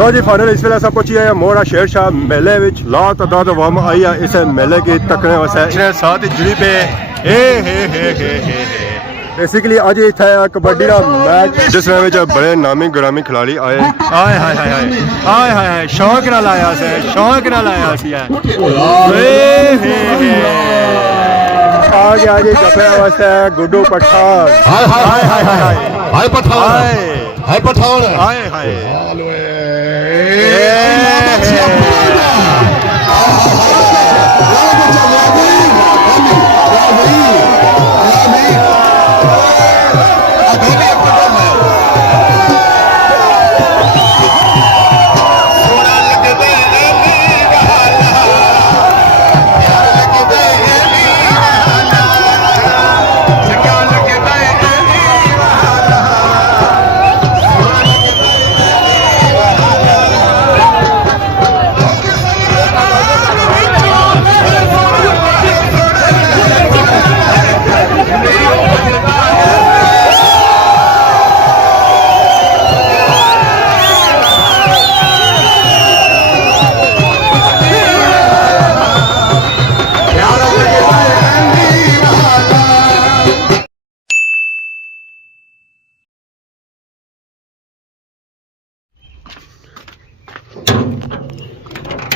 लो जी final इस वेले सब पहुंची है मोड़ा शेर शाह मेले विच ला तादाद अवाम आई है इस मेले की तकने वास्ते साथ जुड़ी पे बेसिकली अज इत्थे कबड्डी का मैच जिस बड़े नामी ग्रामी खिलाड़ी आए हाय हाय हाय हाय हाय हाय हाय शौक नाल आया से शौक नाल आया सी आ गया जी जफे वास्ते गुड्डू पठान हाय हाय हाय हाय हाय हाय पठान हाय पठान हाय हाय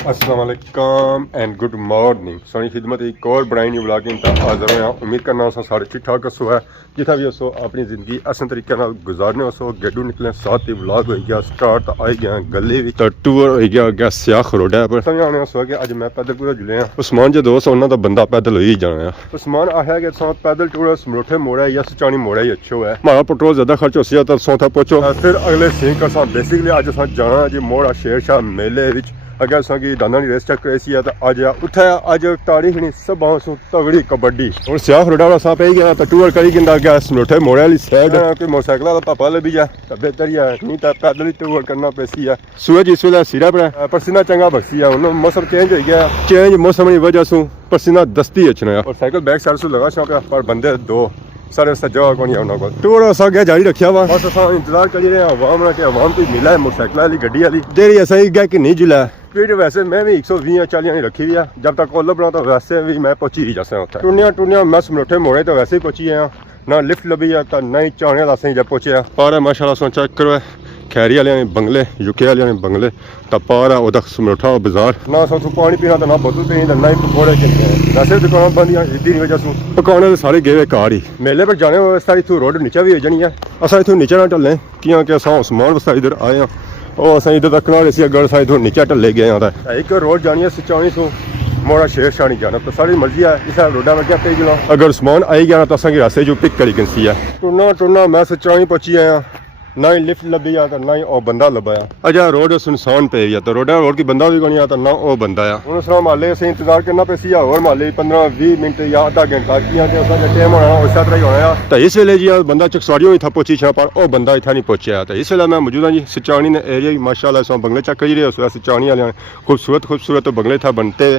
अस्सलाम वालेकुम एंड गुड मॉर्निंग सोनी खिदमत एक और बनाई नहीं बुला के हाजिर होया उम्मीद करना सारे ठीक ठाक हसो है जितना भी हसो अपनी ज़िंदगी आसान तरीके गुजारने हसो गेडू निकले साथ ही व्लॉग हो गया स्टार्ट तो आई गया गले भी तो टूर हो गया स्याख रोड पर समझ आने हसो कि अज मैं पैदल पूरा जुले हाँ उस्मान जो दोस्त उन्होंने तो बंदा पैदल हो ही जाना है उस्मान आया कि पैदल टूर समरोठे मोड़ा या सचानी मोड़ा ही अच्छो है हमारा पेट्रोल ज्यादा खर्च हो तो सौथा पहुंचो फिर अगले सीन का बेसिकली अज जाना जी मोड़ा शेर शाह मेले अगर असांकी दाना रेस चेक करेसी है तो अज उठे अज तारीख नहीं सब तगड़ी कबड्डी और स्याख रोडा अस पे गया तो टूर करी गिंदा गया समरोठे मोड़े वाली साइड कोई मोटरसाइकिल का पापा लभी जाए तो बेहतर ही है नहीं तो पैदल ही टूर करना पैसी है सूरज इस वेले सिरा पर पसीना चंगा बरसी है उन्होंने मौसम चेंज हो गया चेंज मौसम की वजह से पसीना दस्ती अचना और साइकिल बैक साइड से लगा शौक पर बंदे दो सारे जगह को नहीं उन्होंने टूर असा गया जारी रखा वा बस अस इंतजार करी रहे अवाम कि अवाम कोई मिला है मोटरसाइकिल वाली गड्डी वाली देरी असा ही गया कि नहीं जुला स्पीड वैसे मैं भी 120-140 रखी हुई है जब तक ओला बना तो वैसे भी मैं पहुंची ही जैसे होता है टूनिया मैं समरोठे मोड़े तो वैसे ही पहुंची है ना लिफ्ट लभी है तो ना ही चाने दस जब पहुंचे पार माशाल्लाह सो चेक करो खैरी वाले ने बंगले यूके वाले ने बंगले तो पार है उधर समरोठा बाजार ना सो पानी पीना तो ना बोतल पीनी तो ना ही पकौड़े चलते हैं वैसे दुकान बंद इदी वजह से पकौड़े तो सारे गए कार ही मेले पर जाने वास्ते इतों रोड नीचे भी हो जानी है असा इतों नीचे ना टलें कि अस उस्मान वास्ते इधर आए हैं और अस इधर तक ना सी अगर अस इधर नीचे ढले गए हैं एक रोड जानी है सचानी सो मोड़ा शेर शाह नहीं जाना तो सारी मर्जी है इस रोडा में क्या पे गया अगर उस्मान आई गया तो असा रास्ते जो पिक करी गई है टुरना मैं सचानी पहुंची आया ना ही लिफ्ट लभी आ तो ना ही वो बंदा लभाया अजा रोड सुनसान पे गया तो रोड की बंदा भी कोनी आ तो ना वो बंदा आ हूँ उस माले असें इंतजार करना पैसी और माले 15-20 मिनट या आधा घंटा किया टाइम होना उस तरह ही होना तो इस वेले जी बंदा चकसवाड़ियों ही था पहुंची छा पर वो बंदा इतना नहीं पहुंचा तो इस वेले मैं मौजूद हाँ जी सचानी ने एरिया माशाल्लाह बंगले चेक करी रहे उस सचानी वाले खूबसूरत बंगले था बनते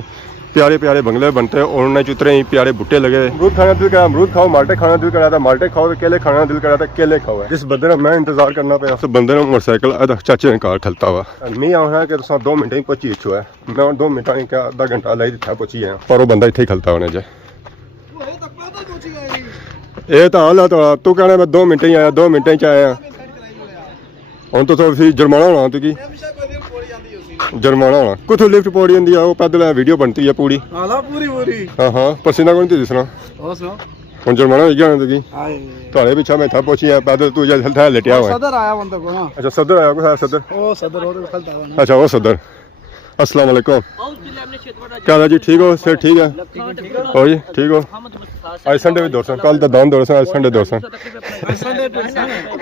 प्यारे प्यारे बंगले बनते हैं और उन्हें उतरे ही प्यारे बूटे लगे अमरूद खाना दिल करा अमरूद खाओ माल्टे खाना दिल करा था माल्टे खाओ तो केले खाना दिल करा था केले खाओ जिस बंदे ने मैं इंतजार करना पे उस बंदे ने मोटरसाइकिल चाचे ने कार खलता हुआ मैं आना कि 2 मिनट ही पहुंची इच्छो है मैं 2 मिनट ही क्या आधा घंटा लाई था पहुंची है पर वो बंदा इतने ही खलता होने जाए ये तो हाल है तू कहना मैं 2 मिनट ही आया 2 मिनट ही आया हूँ तो फिर जुर्माना होना तुकी जुर्माना होना कुछ लिफ्ट पौड़ी होंगी वो पैदल वीडियो बनती है पूरी हाँ हाँ पसीना कौन थी दिसना हम जुर्माना हो गया तुकी थोड़े पीछे मैं था पहुंची है पैदल तू जल्द लेटिया हुआ अच्छा सदर आया कुछ सदर अच्छा वो सदर अस्सलाम वालेकुम क्या जी ठीक हो सर ठीक है हो जी ठीक हो आज संडे भी दौड़ कल तो दान दौड़ आज संडे दौड़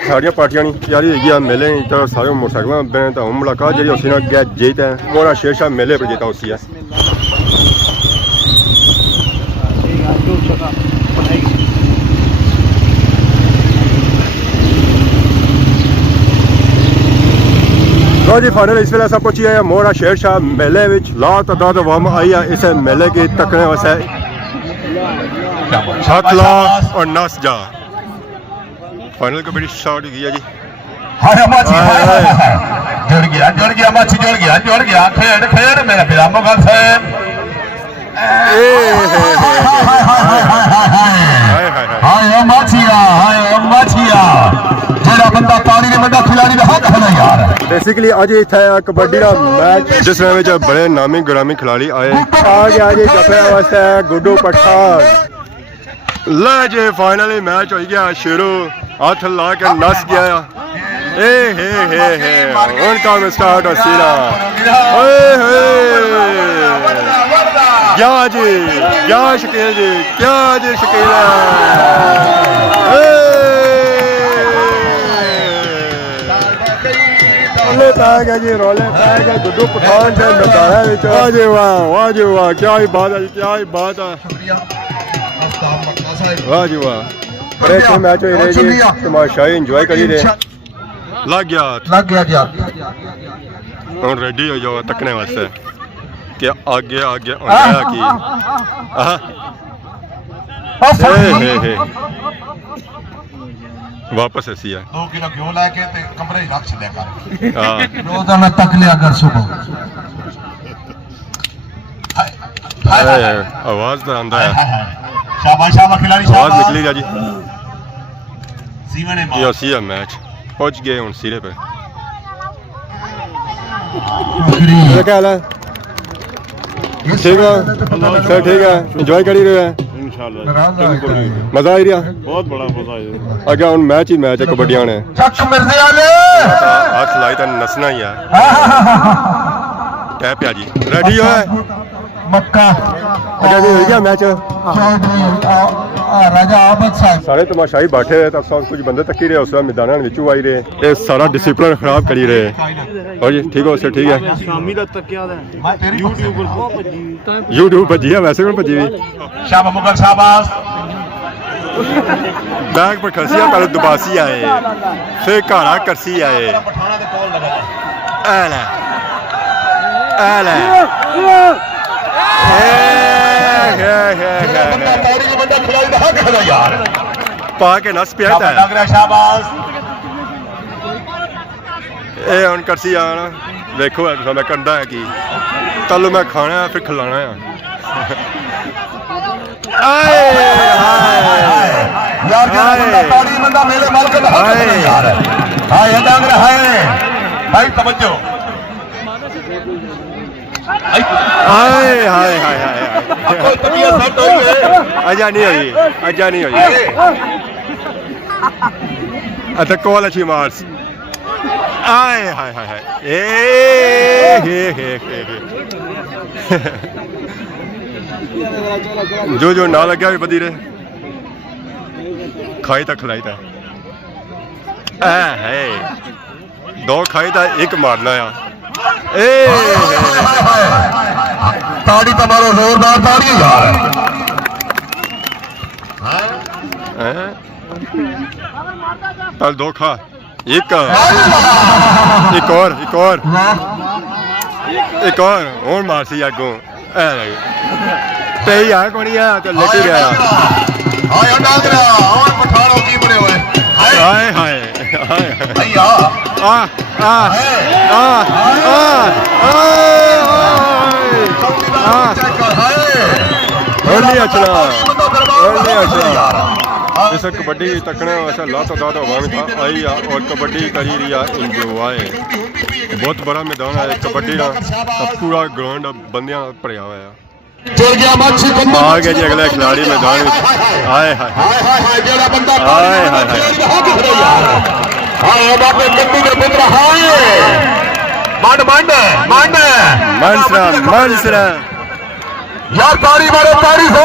सारिया पार्टियां नहीं यारी है मेले तो सारे मोटरसाइकिल बने तो हम मुलाकात जी उसी गया जीता है मोड़ा शेर शाह मेले पर जीता उसी है लो जी फाइनल इस वेले पहुंची है मोड़ा शेर शाह मेले ला तादाद अवाम आई है इस मेले की तकने वास्ते छक ला और नस जा फाइनल कबड्डी स्टार्ट हो गई है जी हाय माची हाय जुड़ गया माची जुड़ गया खेड खेड मेरा पिता मुगल साहब हाय माचिया ਜਿਹੜਾ ਬੰਦਾ ਤਾੜੀ ਦੇ ਬੰਦਾ ਖਿਲਾੜੀ ਦਾ ਹੱਥ ਹੈ ਯਾਰ बेसिकली अज इतना कबड्डी का मैच जिस बड़े नामी ग्रामी खिलाड़ी आए आ गया जी जफे वास्ते गुड्डू पठान ला जे फाइनली मैच हो गया शुरू हाथ ला के नस गया हुन काम स्टार्ट हो सीना क्या जी क्या शकील जी क्या जी शकील रोले पै गए जी रोले पै गए गुड्डू पठान से मैदान वाह जी वाह क्या ही बात है क्या ही बात है वाह जी वाह बड़े अच्छे मैच हो रहे जी तमाशाई इंजॉय करी रहे लग गया जी हम रेडी हो जाओ तकने वास्ते कि आगे आगे आया की वापस ऐसी है 2 किलो घिओ लेके ते कमरे ही रख छड़े कर हां रोज मैं तक लिया कर सुबह आवाज तो आंदा है शाबाश शाबाश खिलाड़ी शाबाश आवाज निकली जा जी जीवन है ये सी है मैच पहुंच गए हुन सिरे पे ये क्या हाल है ठीक है सर ठीक है एंजॉय करी रहे हैं मजा आई रहा बहुत बड़ा मजा आया अगे हुन मैच ही मैच है कबड्डियां ने चक मिर्जे वाले हाथ लाई तो नसना ही है टैप आ जी रेडी हो मक्का अगे भी हो गया मैच राजा आबद साहब सारे तमाशाई बैठे रहे तब सब कुछ बंदे तक ही रहे उस मैदान विचू आई रहे ये सारा डिसिप्लिन खराब करी रहे और जी ठीक हो सर ठीक है शामी दा तकिया दा YouTube पर बहुत भजी यूट्यूब भजी है वैसे कौन भजी हुई शाबाश मुगल शाबाश बैग पर खसी पहले दुबासी आए फिर घाड़ा करसी आए पठाना दे कॉल लगा एले ताड़ी के बंदा खिलाड़ी दा हक है यार पा के नस पिया था लग रहा शाबाश ये हुन करसी आना देखो मैं करदा है कि तल मैं खाना है फिर खिलाना है यार क्या ताड़ी बंदा मेरे माल का हक है यार हाय डांग रहा है भाई तवज्जो हाय हाय हाय हाय कोई तबीयत सेट हो गई अजा नहीं हुई अच्छा कॉल अच्छी मार्स आए हाय हाय हाय ए हे जो ना लग्या भी बदी रहे खाई था खिलाई था है 2 खाई था 1 मारना है ताड़ी तुम्हारा जोरदार ताड़ी यार तल 2 खा एक और मार सी अगों पे आ कोनी आ तो लेटी गया हाय डांगरा और पठानों की बने हुए हाय हाय हाय भैया आ आ आ आ ओनली अच्छा इस कबड्डी तकने वैसे लात दादा वांग था आई और कबड्डी करी रही है इंजॉय बहुत बड़ा मैदान है कबड्डी का पूरा ग्राउंड बंदियां भरिया हुआ है आ गए जी अगले खिलाड़ी मैदान में आए हाय हाय हाय यार ताड़ी मारो ताड़ी हो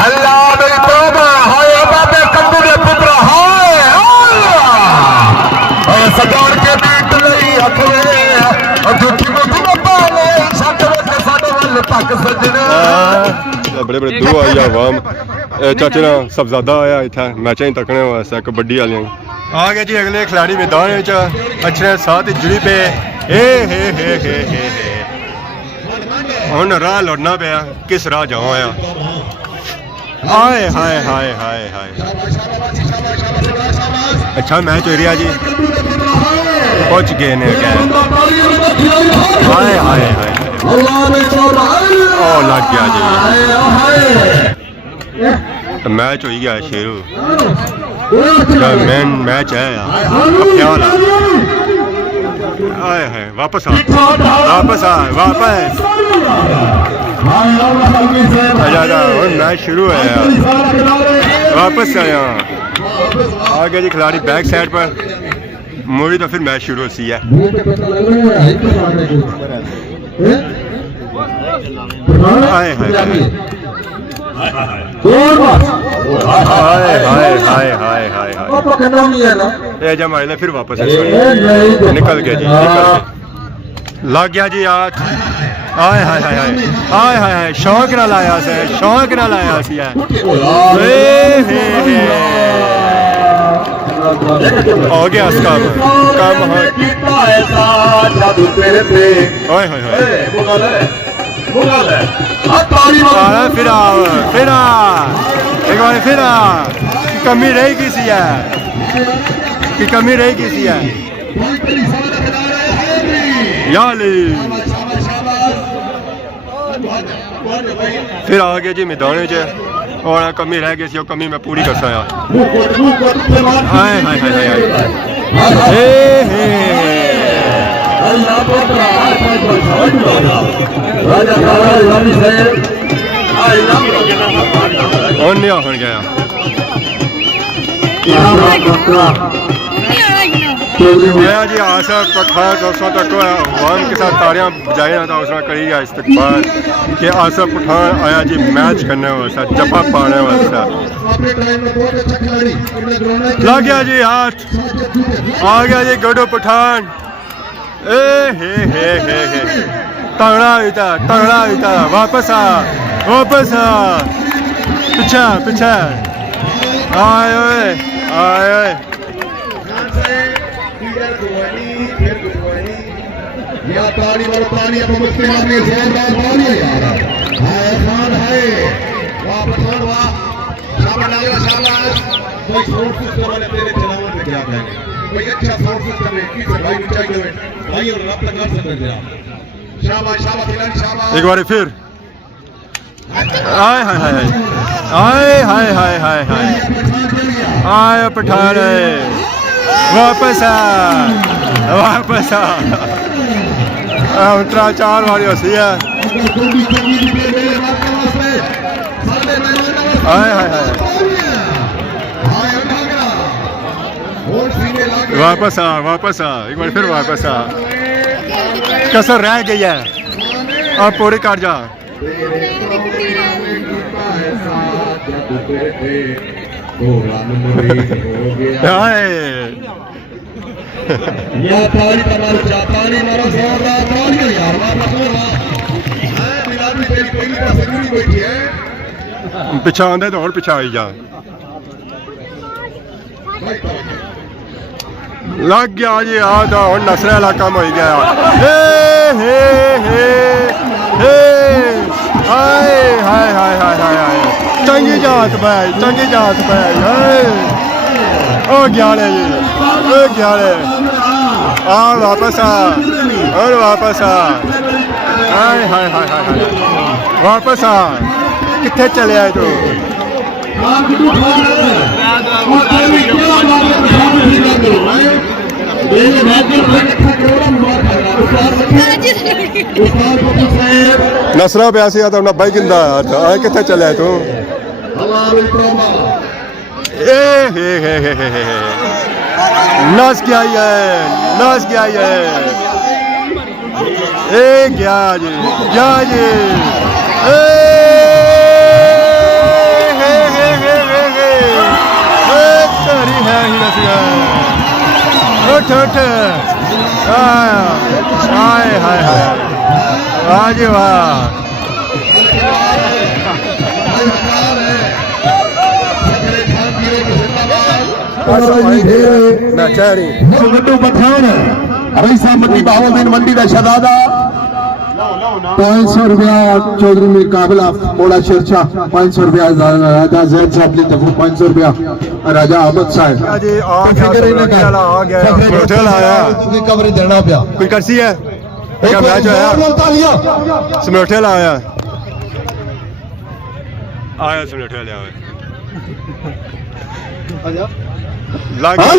अल्लाह मेरी तौबा हाय बाबे कद्दू दे पुत्रा हाय हाय सगार के बीट लई अखरे झूठी मुठी पाले छट वे साडे वल तक सजना बड़े बड़े दो आई आवाम चाचे ना सबजादा आया इतना मैच ही तकने वास्ते कबड्डी वाले आ गए जी अगले खिलाड़ी मैदान में अच्छे साथ जुड़ी पे हे हुन राह लड़ना पाया किस राह जाओ आया हाय हाय हाय हाय हाय अच्छा मैच हो रहा जी पहुंच गए ने हाय हाय हाय ओ लग गया जी तो मैच हो ही गया शेरू मेन मैच है क्या वाला आए है वापस आ मैच शुरू है यार वापस आया आ गया जी खिलाड़ी बैक साइड पर मोड़ी तो फिर मैच शुरू होती है हाय हाय हाय जमाइला फिर वापस निकल गया जी लग गया जी आज हाय हाय हाय हाय हाय हाय हाय शौक ना लाया से शौक ना लाया सी है हो गया काम काम हाय हाय हाय फिर एक बार फिर कमी रही किसी है कि कमी रही किसी है याली फिर आ गया जी मैदान च और कमी रह गई सी कमी मैं पूरी कर सका हाय हाय हाय हाय गया मैं जी आशा पठान दोस्तों तक अवाम के साथ तालियां बजाई ना था उसने करी है इस्तकबाल कि आशा पठान आया जी मैच करने वास्ते जफा पाने वास्ते लग गया जी हाथ आ गया जी गडो पठान हे तगड़ा हुई था वापस आ पीछे पीछे आए या ताली वाला ताली अब मुस्लिम आदमी जोरदार ताली है यार हाय खान है वाह पठान वाह शाबाश कोई साउंड सिस्टम वाले तेरे चलावन में क्या कहेंगे कोई अच्छा साउंड सिस्टम है किसी भाई को चाहिए भाई और रब्ता कर सकते हैं शाबाश खिलाड़ी शाबाश एक बार फिर हाय हाय हाय हाय हाय हाय आए पठान वापस आ उतरा चार वाली हसी है हाय हाय हाय वापस आ एक बार फिर वापस आ कसर रह गई है अब पूरी काट जा या ताली मारो जोरदार ताली यार वापस हो बिलाल भी तेरी कोई पास नहीं बैठी है पिछा आंदे तो और पिछा आई जा लग गया जी आज और नसरे वाला काम हो गया हाय हाय हाय हाय हाय चंगी जात भाई ओ ग्यारह जी ओ ग्यारह आ वापस आ और वापस आ हाय हाय हाय हाय वापस आ कितने चले आए तू नसरा प्यासी आता उन्हें भाई गिंदा आए कितने चले आए तू नस क्या है गया जी तेरी है ही नसिया हाय हाय हाय आज वाह पठान रईसा मंडी बहाउद्दीन मंडी का शहजादा 500 रुपया चौधरी मीर काबिल मोड़ा शेरशाह 500 रुपया राजा जैद साहब की तरफ 500 रुपया राजा अहमद साहब जी आ गया होटल आया कवरेज देना पिया कोई करसी है क्या मैच होया समोठे लाया आया समोठे लिया लग गया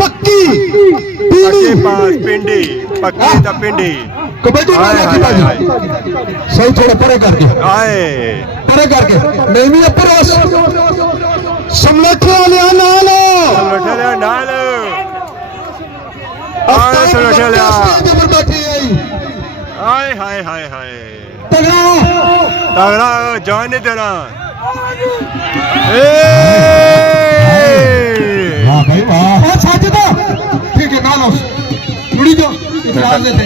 पक्की पक्के पास पिंडी पक्की ता पिंडी कबड्डी सही थोड़ा परे करके आए परे करके नहीं भी ऊपर समलखे वाले नाल समोठे लिया नाल आए समोठे लिया हाय हाय हाय हाय तगड़ा जान नहीं देना वाह भाई वाह साजिदा ठीक है नाल मुड़ी जो इतराज देते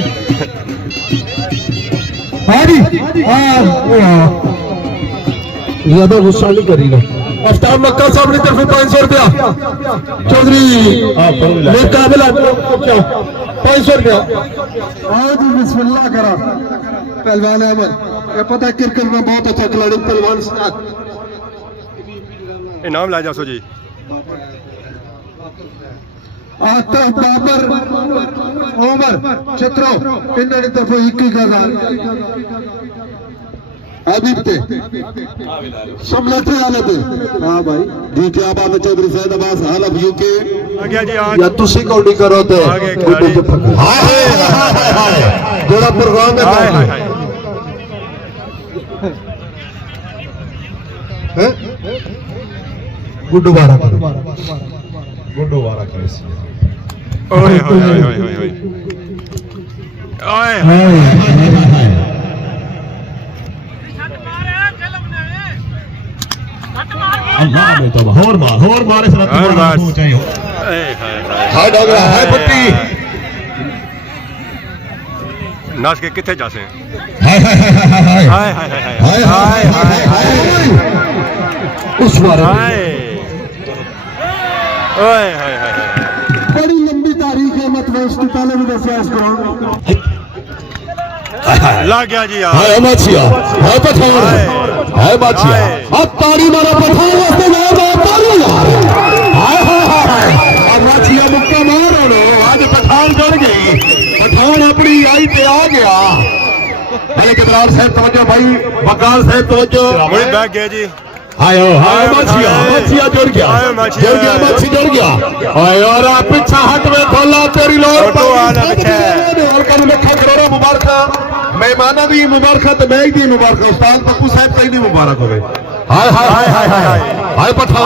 हाडी ज्यादा गुस्सा नहीं करी ना अफ्ताब मक्का साहब ने तरफ 500 रुपया चौधरी मीर काबिल 500 रुपया आओ जी बिस्मिल्लाह करो पहलवान अहमद ये पता क्रिकेट में बहुत अच्छा खिलाड़ी पहलवान साहब इनाम ला जासो जी आता बाबर उमर चित्रो इन्होंने तरफ 21,000 अभी थे समलखे वाले थे हाँ भाई जी क्या बात है चौधरी सैयद अब्बास हाल ऑफ यूके आ गया जी आज या तुसी कौड़ी करो थे आगे खिलाड़ी। हाय हाय जोड़ा प्रोग्राम में हाय हाय हाय गुड्डू बारा करो गुड्डू बारा करो ओए ओए ओए ओए ओए ओए अल्लाह ने तो और मार इस रात और मार। पहुंचे हो हाय डोगरा हाय पट्टी नाच के किथे जासे हाय हाय हाय हाय हाय हाय हाय हाय हाय उस बार हाय ओए हाय हाय बड़ी लंबी तारीख है मत उसके पहले भी दसिया इस ग्राउंड लग गया जी यार हाय माचिया हाय पठान हाय माचिया अब ताड़ी मारा पठान वास्ते ना ताड़ी यार हाय हाय हाय अब माचिया मुक्का मार रो आज पठान चढ़ गई पठान अपनी आई पे आ गया भले केदार साहब तवज्जो भाई वकाल साहब तवज्जो मुड़ी बैग गया जी हाय माचिया जुड़ गया माची जुड़ गया हाय और पीछा हट में खोला तेरी लोर फोटो आना पीछे करोड़ों मुबारक मेहमाना दी मुबारक ते मैं दी मुबारक उस्ताद पप्पू साहब सही दी मुबारक होवे हाय हाय हाय हाय हाय हाय पठान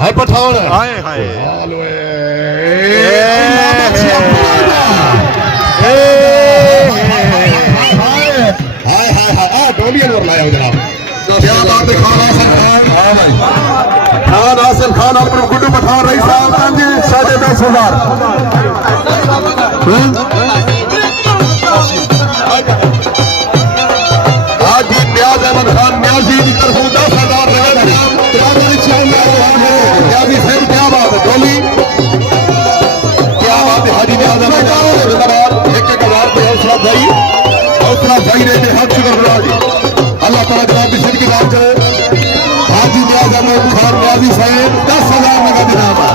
हाय पठान हाय हाय हाय हाय डोलियन और लाया जनाब क्या बात है खान हासिल खान हाँ भाई खान हासिल खान और गुड्डू पठान रही साहब जी 10,500 आज जी न्याज अहमद खान न्याजी की तरफ 10,000 न्याजी साहब क्या बात है डोली क्या बात है हाजी न्याज अहमद खान 1,000 पे हौसला भाई ने हक शुक्र जी अल्लाह ताला जनाब की सिर की बात है हाजी न्याज अहमद खान न्याजी साहब 10,000 नगद इनाम है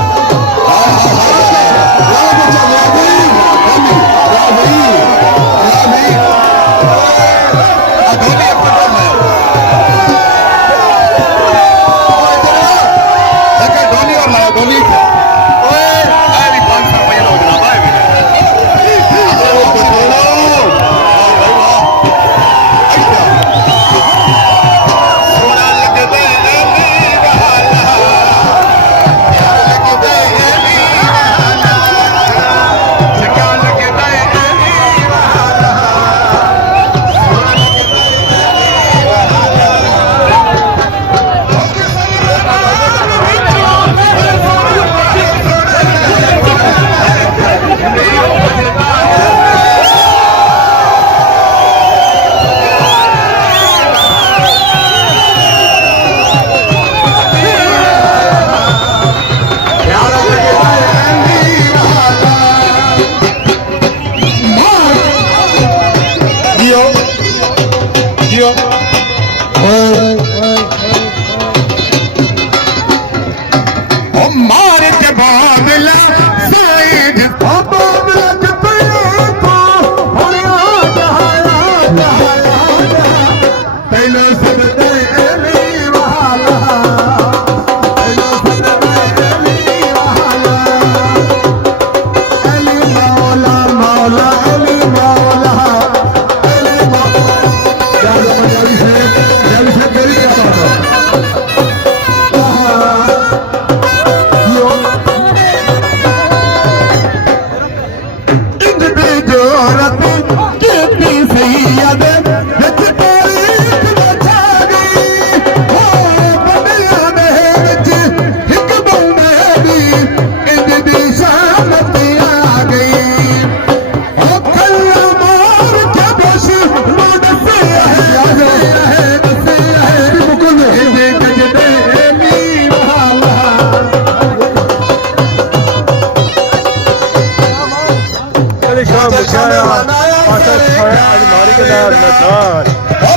मैचों मुकाया आशा खाया आज मारी के नाल मैदान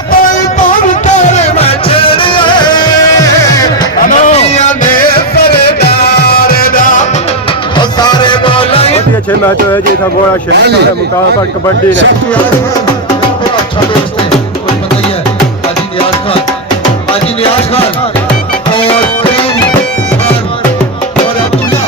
भाई पान तारे मैं छेड़िए अनोया ने सरदार दा ओ सारे बोले बहुत ही अच्छे मैच हुए जी था मोड़ा शहर है मुकाम पर कबड्डी ने अच्छा दोस्त है कोई पता ही है हाजी नियाज खान और करीम खान और अब्दुल्ला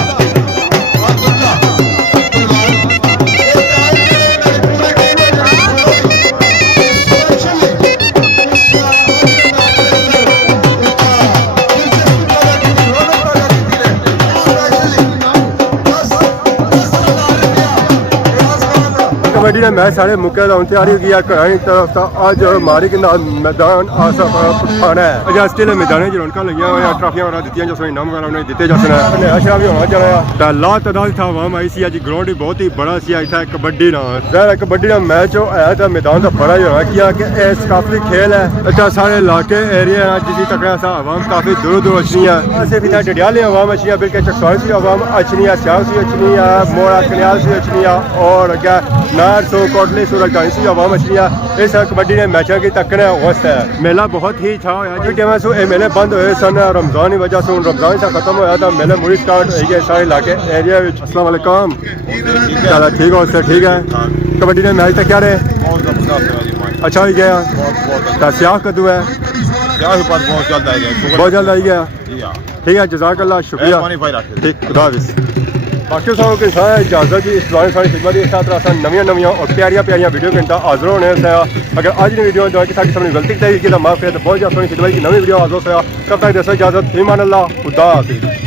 कबड्डी ने मैच सारे मुक्के का तैयारी की घरानी तरफ था आज मारी के नाल मैदान आसा पठाना है अजा स्टिल मैदान च रौनक लगियां हुई ट्राफियां वगैरह दी जो इनाम वगैरह उन्हें दिते जाते हैं अच्छा भी होना चाहिए ला तादाद था आवाम आई सी अज ग्राउंड भी बहुत ही बड़ा सी इतना कबड्डी ना जहर कबड्डी का मैच है तो मैदान का बड़ा ही होना किया कि यह सकाफती खेल है अच्छा सारे इलाके एरिया जिस तक आवाम काफ़ी दूर दूर अच्छी है सिर्फ इतना डडियाली आवाम अच्छी है बिल्कुल चकसाल सी आवाम अच्छी है सियाल सी अच्छी है मोड़ा कन्याल सी अच्छी है और क्या नार सो कोटली सो राजधानी सी आवाम अच्छी है इस कबड्डी ने मैचों की तकने वस्त है मेला बहुत ही अच्छा होया जी टाइम सो ये मेले बंद हुए सन रमजान की वजह से रमजान से खत्म होया था मेले मुड़ी स्टार्ट हो गए सारे इलाके एरिया में अस्सलाम वालेकुम चलो ठीक हो सर ठीक है कबड्डी ने मैच तक क्या रहे अच्छा हो गया तो सियाह कदू है बहुत जल्द आई गया ठीक है जज़ाकल्लाह शुक्रिया ठीक खुदा हाफिज़ बाकी सबों के साथ इजाजत जी इस दौरान सारी खिदमत इस तरह नवियां नवियां और प्यारियां प्यारियां वीडियो घंटा हाजिर होने से अगर आज की वीडियो जो कि सारी सामने गलती की माफ है तो बहुत ज़्यादा खिदमत की नवी वीडियो हाजिर होया तब तक दस इजाजत ईमान अल्लाह खुदा हाफिज़।